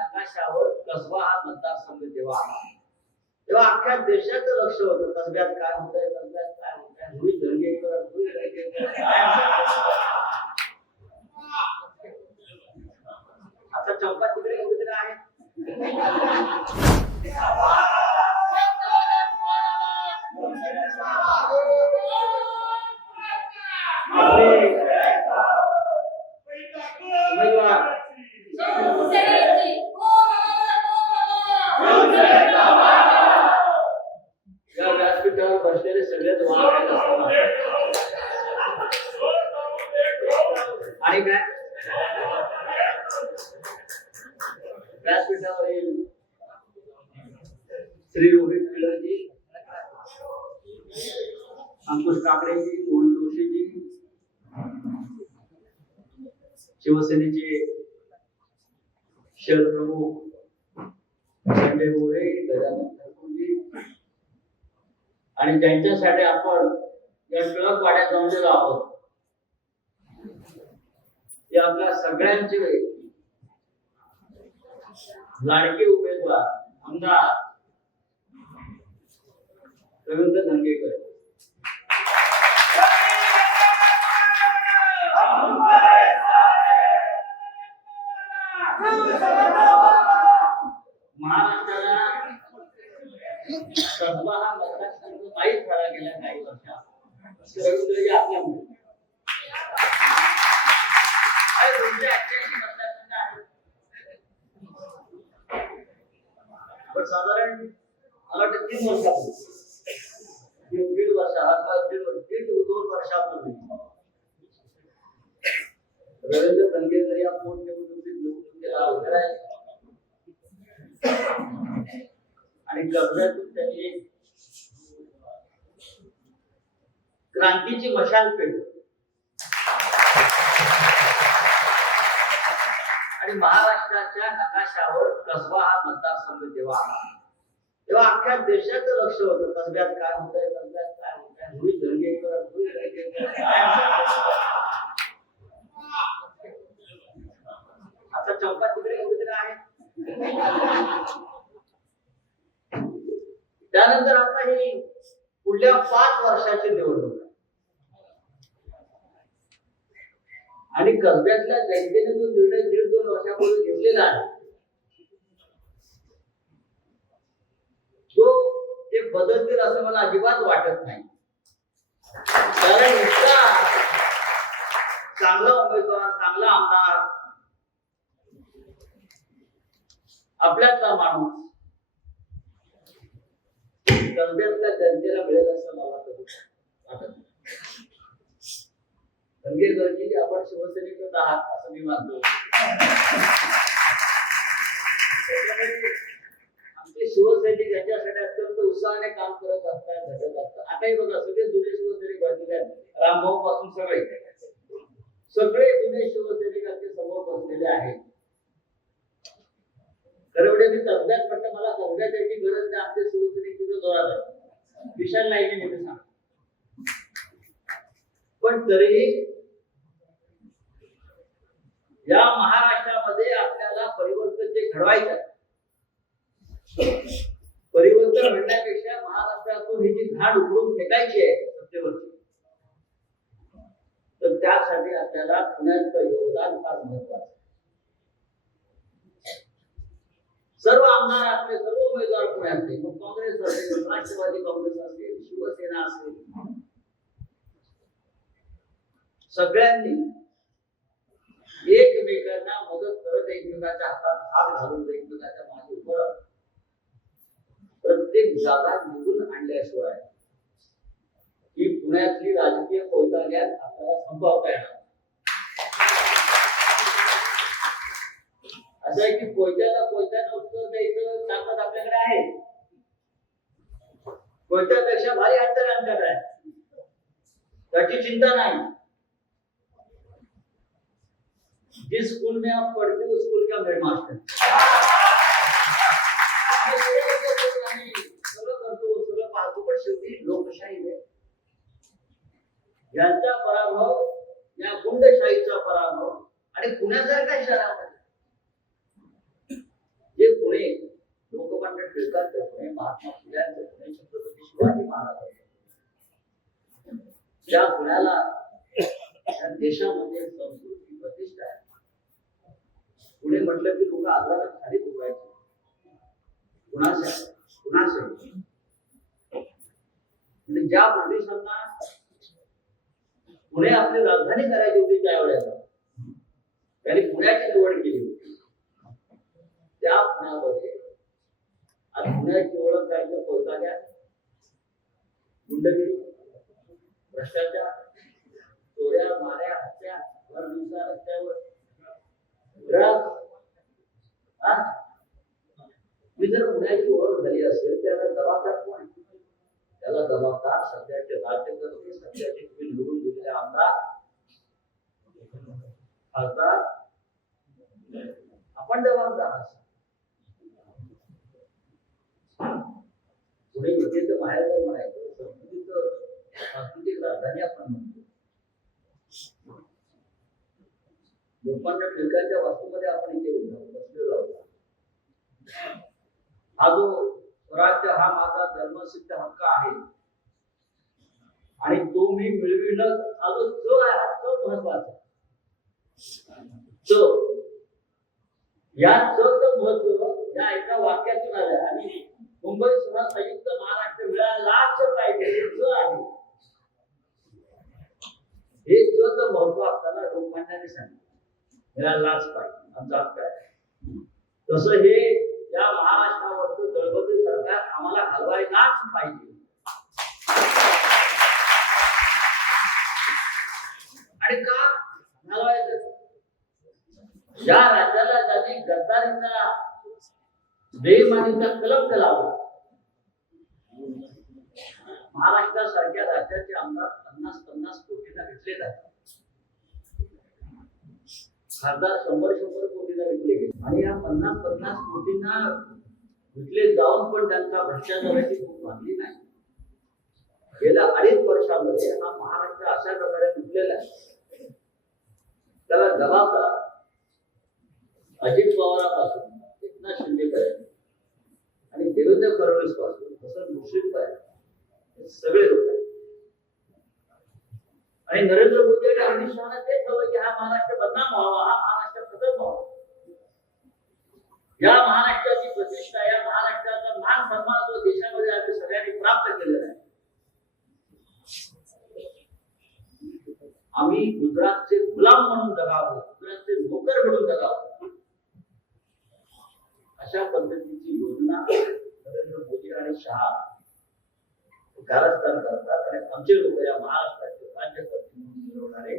नकाशावर कसबा हा मतदारसंघ जेव्हा आला तेव्हा अख्ख्या देशाचं लक्ष होतं कसब्यात काय होतंय, कसब्यात काय होतंय, धुळी दंगेकर काय. आता चंपा तिकडे एवढे तरी आहे. व्यासपीठावर बसलेले सगळेच आणि काय व्यासपीठावरील श्री रोहित पिलरजी, अंकुश काकडेजी, मोहन जोशीजी, शिवसेनेचे शहर प्रमुख संजय मोरे, गजानन ठाकूरजी आणि ज्यांच्यासाठी आपण या टिळक वाड्यात जमलेलो आहोत ते आपल्या सगळ्यांचे लाडके उमेदवार आमदार रवींद्र धंगेकर. महाराष्ट्राला कसबा हा मतदारसंघ माहीत झाला गेल्या काही वर्षात रवींद्रजी आपल्यामुळे पण साधारण मला वाटतं 3 वर्षापूर्वी, दीड वर्षापूर्वी रवींद्र धंगेकर या पोटनिवडणुकीत निवडणुकीला उभे राहिले आणि कर्जतून त्यांनी क्रांतीची मशाल पेटवली आणि महाराष्ट्राच्या नकाशावर कसबा हा मतदारसंघ जेव्हा आला तेव्हा अख्ख्या देशाचं लक्ष होतं कसब्यात काय होतंय, कसब्यात काय होतंय, धुळी दंगेकर काय. आता चंपा तिकडे एवढे तरी आहे. त्यानंतर आता ही पुढल्या 5 वर्षाची निवडणूक आणि कसब्यातल्या जनतेने जो निर्णय 1.5-2 वर्षापूर्वी घेतलेला आहे तो ते बदलतील असं मला अजिबात वाटत नाही. कारण इतका चांगला उमेदवार, चांगला आमदार, आपल्यातला माणूस कसब्यातल्या जनतेला मिळेल असं मला वाटत नाही. धंगेकरजी आपण शिवसेनेकडे आहात असं मी मानतो. आमचे शिवसैनिक याच्यासाठी अत्यंत उत्साहाने काम करत असतात, झटत असतात. आताही बघा सगळे जुने शिवसैनिक बसलेले आहेत, रामभाऊ पासून सगळे जुने शिवसैनिक आमचे समोर बसलेले आहेत. खरं म्हणजे मी कसब्यात म्हटलं मला कसब्यात याची गरज नाही, आमचे शिवसैनिक तिथं जोरात आहे, विशाल नाही मी सांग. पण तरीही या महाराष्ट्रामध्ये आपल्याला परिवर्तन जे घडवायचं आहे, परिवर्तन घडण्यापेक्षा महाराष्ट्रातून ही जी घाण उघडून फेकायची आहे सत्तेवरची, तर त्यासाठी आपल्याला पुण्याचं योगदान फार महत्वाचं. सर्व आमदार आपले, सर्व उमेदवार पुण्यातले, मग काँग्रेस असेल, राष्ट्रवादी काँग्रेस असेल, शिवसेना असेल, सगळ्यांनी एकमेकांना मदत करत, एकमेकांच्या हातात हात घालून, एकमेकांच्या मागे उभं प्रत्येक जागा निवडून आणल्याशिवाय ही पुण्यातली राजकीय कोलताल्यात आपल्याला संपवता येणार. असं आहे की कोयत्याला उत्तर द्यायचं ताकद आपल्याकडे आहे, कोयत्यापेक्षा भारी अंतर आमच्याकडे आहे, त्याची चिंता नाही. जिस स्कूल में आप पढ़ते हो स्कूल का हेडमास्टर सगळं करतो, सगळं पाहतो, पण शेवटी लोकशाही आहे. यांचा पराभव, या गुंडशाहीचा पराभव आणि पुण्यासारख्या शहरामध्ये टिळकांचं पुणे, महात्मा फुल्यांचं पुणे, छत्रपती शिवाजी महाराजांचं, ज्या पुण्याला या देशामध्ये संस्कृती प्रतिष्ठा आहे. पुणे म्हटलं की लोक आदराला खाली उभायचे. कुणासाठी म्हणजे ज्या ब्रिटिशांना पुणे आपली राजधानी करायची होती त्यावेळेला त्यांनी पुण्याची निवड केली होती. त्या पुण्यामध्ये आज पुण्याची ओळख करायचं पोहोचल्या गुंडगिरी, भ्रष्टाचार, चोऱ्या, माऱ्या, हत्या, भर दिवसा रस्त्यावर ड्रग्स. मी जर पुण्याची ओळख झाली असेल त्याला जबाबदार कोण? त्याला जबाबदार सध्याचे राज्यकर्ते, सध्याचे निवडून दिलेले आमदार, खासदार, आपण जबाबदार असतो. पुणे विद्येचं माहेरघर म्हणायचं, सांस्कृतिक राजधानी आपण म्हणतो. लोकांना टिळकांच्या वास्तूमध्ये आपण इथे बसलेलो आहोत. हा जो स्वराज्य हा माझा धर्मसिद्ध हक्क आहे आणि तो मी मिळविणं, हा जो च आहे हा च महत्वाचा. च या चचं महत्व या एका वाक्यातून आलं आणि मुंबई सुद्धा संयुक्त महाराष्ट्र मिळालाच पाहिजे हे च आहे. हे चचं महत्व आपल्याला लोकमान्याने सांगितलं, मिळालाच पाहिजे आमचा हक्क आहे. तसं हे या महाराष्ट्रावरचं दळबद्री सरकार आम्हाला घालवायलाच पाहिजे. आणि का घालवायचं? या राज्याला ज्यांनी गद्दारीचा, बेईमानीचा कलंक लावला, महाराष्ट्रासारख्या राज्याचे आमदार 50-50 कोटींना विकले जातात. खासदार 100-100 कोटींना विकले गेले आणि या 50-50 कोटींना विकले जाऊन पण त्यांचा भ्रष्टाचाराची खूप मागणी नाही. गेल्या 2.5 वर्षामध्ये हा महाराष्ट्र अशा प्रकारे विकलेला आहे. त्याला जबाबदार अजित पवारांपासून एकनाथ शिंदेपर्यंत आणि देवेंद्र फडणवीस पासून हसन मुश्रीफपर्यंत सगळे लोक आहेत. आणि नरेंद्र मोदी आणि अमित शहाना तेच हवं की हा महाराष्ट्र बदनाम व्हावा, हा महाराष्ट्र खतम व्हावा. या महाराष्ट्राची प्रतिष्ठा, या महाराष्ट्राचा मान सन्मान जो देशामध्ये आम्ही सगळ्यांनी प्राप्त केलेला आहे. आम्ही गुजरातचे गुलाम म्हणून जगावं, गुजरातचे नोकर म्हणून जगावं, अशा पद्धतीची योजना नरेंद्र मोदी आणि शहा कारस्थान करतात. आणि आमचे लोक या महाराष्ट्राचे राज्यकर्ते म्हणून मिळवणारे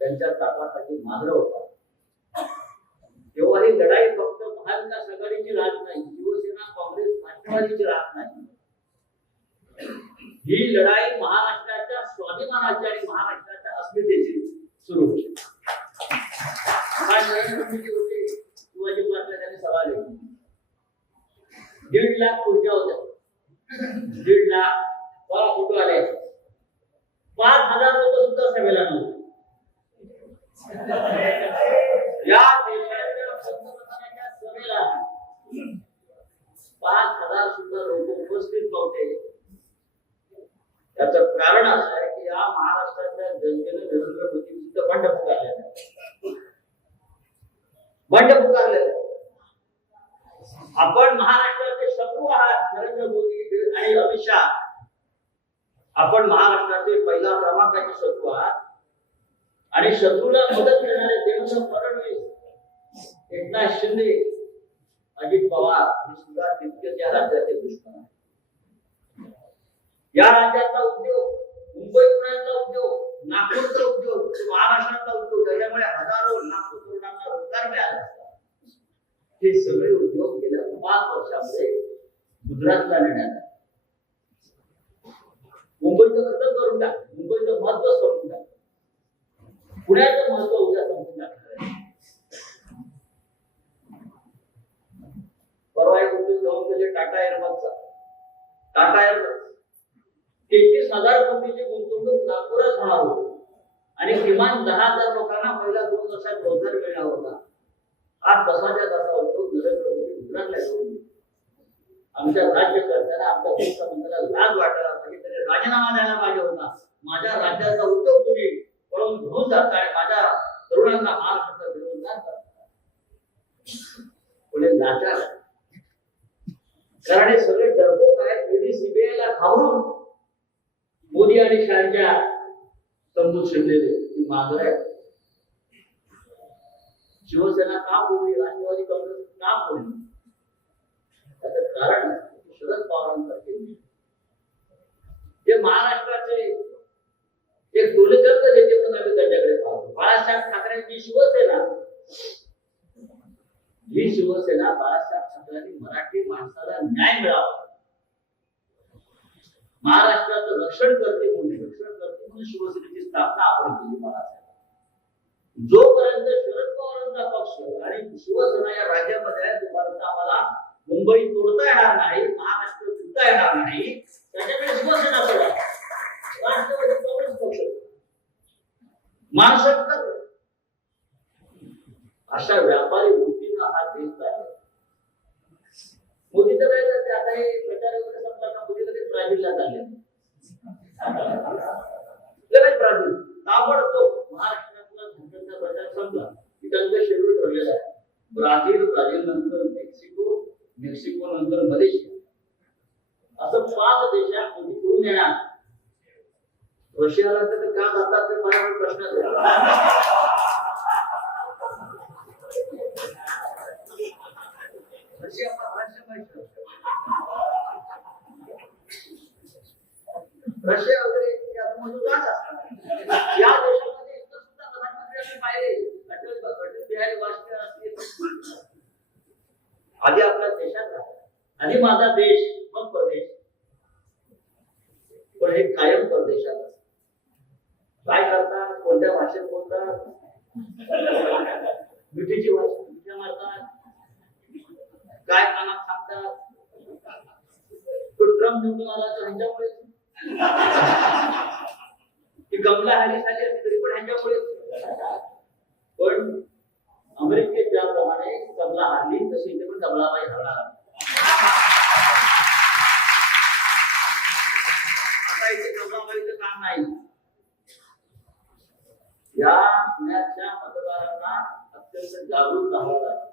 त्यांच्या ताटासाठी मांजरं होतात. तेव्हा ही लढाई फक्त महाविकास आघाडीची राहत नाही, शिवसेना, काँग्रेस, राष्ट्रवादीची राहत नाही. ही लढाई महाराष्ट्राच्या स्वाभिमानाची आणि महाराष्ट्राच्या अस्मितेची सुरू होती. शिवाजी पाटलांनी सभा घेतली, 1.5 लाख खुर्च्या होत्या, 1.5 लाख. बघा फोटो आले, 5,000 लोक सुद्धा सभेला नव्हते. या देशाच्या पंतप्रधानाच्या सभेला 5,000 सुद्धा लोक उपस्थित नव्हते. त्याचं कारण असं आहे की या महाराष्ट्राच्या जनतेने नरेंद्र मोदी विरुद्ध बंड पुकारलेला आहे. आपण महाराष्ट्राचे शत्रू आहात नरेंद्र मोदी आणि अमित शहा. आपण महाराष्ट्राचे पहिला क्रमांकाचे शत्रू आहात आणि शत्रूला मदत करणारे देवेंद्र फडणवीस, एकनाथ शिंदे, अजित पवार हे सुद्धा तितकेच या राज्याचे दुश्मन आहेत. या राज्याचा उद्योग, मुंबई पुण्याचा उद्योग, नागपूरचा उद्योग, महाराष्ट्राचा उद्योग, त्याच्यामुळे हजारो लाखो तरुणांना रोजगार मिळाला असता. हे सगळे उद्योग गेल्या 5 वर्षामध्ये गुजरातला नेण्यात आले. मुंबईचं खतम करून टाक, मुंबईचं महत्व संपून टाक, पुण्याचं महत्व उद्या संपून टाकणार. परवा एक उद्योग जाऊन गेले टाटा एअरबसचा. टाटा एअरबस 33,000 कोटीची गुंतवणूक नागपुरात होणार होती आणि किमान 10,000 लोकांना पहिल्या 2 वर्षात रोजगार मिळणार होता. आज तसाच्या तसा उद्योग नरेंद्र मोदी गुजरातला घेऊन आमच्या राज्यकर्त्यांना आमच्या मुख्यमंत्र्याला लाज वाटायला पाहिजे, तरी राजीनामा द्यायला पाहिजे होता. माझ्या राज्याचा उद्योग तुम्ही पळून घेऊन जाताय, माझ्या तरुणांना महाराष्ट्राचा विरोध नाही करताय. पुढे लाचार, कारण हे सगळे डरपोक आहेत. ईडी सीबीआयला घाबरून मोदी आणि शहाच्या तंबूत शिरलेले मांजर आहेत. शिवसेना का फोडली, राष्ट्रवादी काँग्रेस का फोडली, त्याचं कारण शरद पवारांसारखे जे महाराष्ट्राचे एक टोलेदर्द नेते म्हणून आम्ही त्यांच्याकडे पाहतो. बाळासाहेब ठाकरेंची शिवसेना, ही शिवसेना बाळासाहेब ठाकरेंनी मराठी माणसाला न्याय मिळावा, महाराष्ट्राचं रक्षण करते म्हणून शिवसेनेची स्थापना आपण केली. बाळासाहेब, जोपर्यंत शरद पवारांचा पक्ष आणि शिवसेना या राज्यामध्ये आहे, तोपर्यंत आम्हाला मुंबई तोडता येणार नाही, महाराष्ट्र तुटता येणार नाही. त्याच्याकडे शिवसेना पडा, राष्ट्रवादी काँग्रेस पक्ष मानसकत अशा व्यापारी वृत्तीनं हा देश चालला. मोदीचं काय करते आता, हे प्रचार वगैरे संपला का मोदी लगेच ब्राझीलला चालले, लगेच ब्राझील ताबडतोब. महाराष्ट्रातला भूतांचा प्रचार संपला की त्यांचं शेड्यूल ठरलेलं आहे. ब्राझील नंतर मेक्सिको नंतर मलेशिया, असं 5 देशात मोदी करून येणार. रशियाला तर का जातात ते मला प्रश्न रशिया वगैरे यामधून का जातात? या देशामध्ये इथं सुद्धा प्रधानमंत्री आम्ही पाहिले, अटल बिहारी वाजपेयी असतील. आधी आपल्या देशात आणि माझा देश मग परदेश, पण हे कायम परदेशात. काय करतात, कोणत्या भाषेत बोलतात, मिठीची भाषा मिठ्या मारतात, काय कानात सांगतात. तो ट्रम्प निवडून आला तर ह्यांच्यामुळे, ती कमला हॅरिस आली असली तरी पण ह्यांच्यामुळे. पण अमेरिकेत ज्याप्रमाणे कमला हरली तशी इथे पण कमलाबाई हरणार. आता इथे कमलाबाईचं काम नाही. या पुण्याच्या मतदारांना अत्यंत जागरूक राहावं लागेल.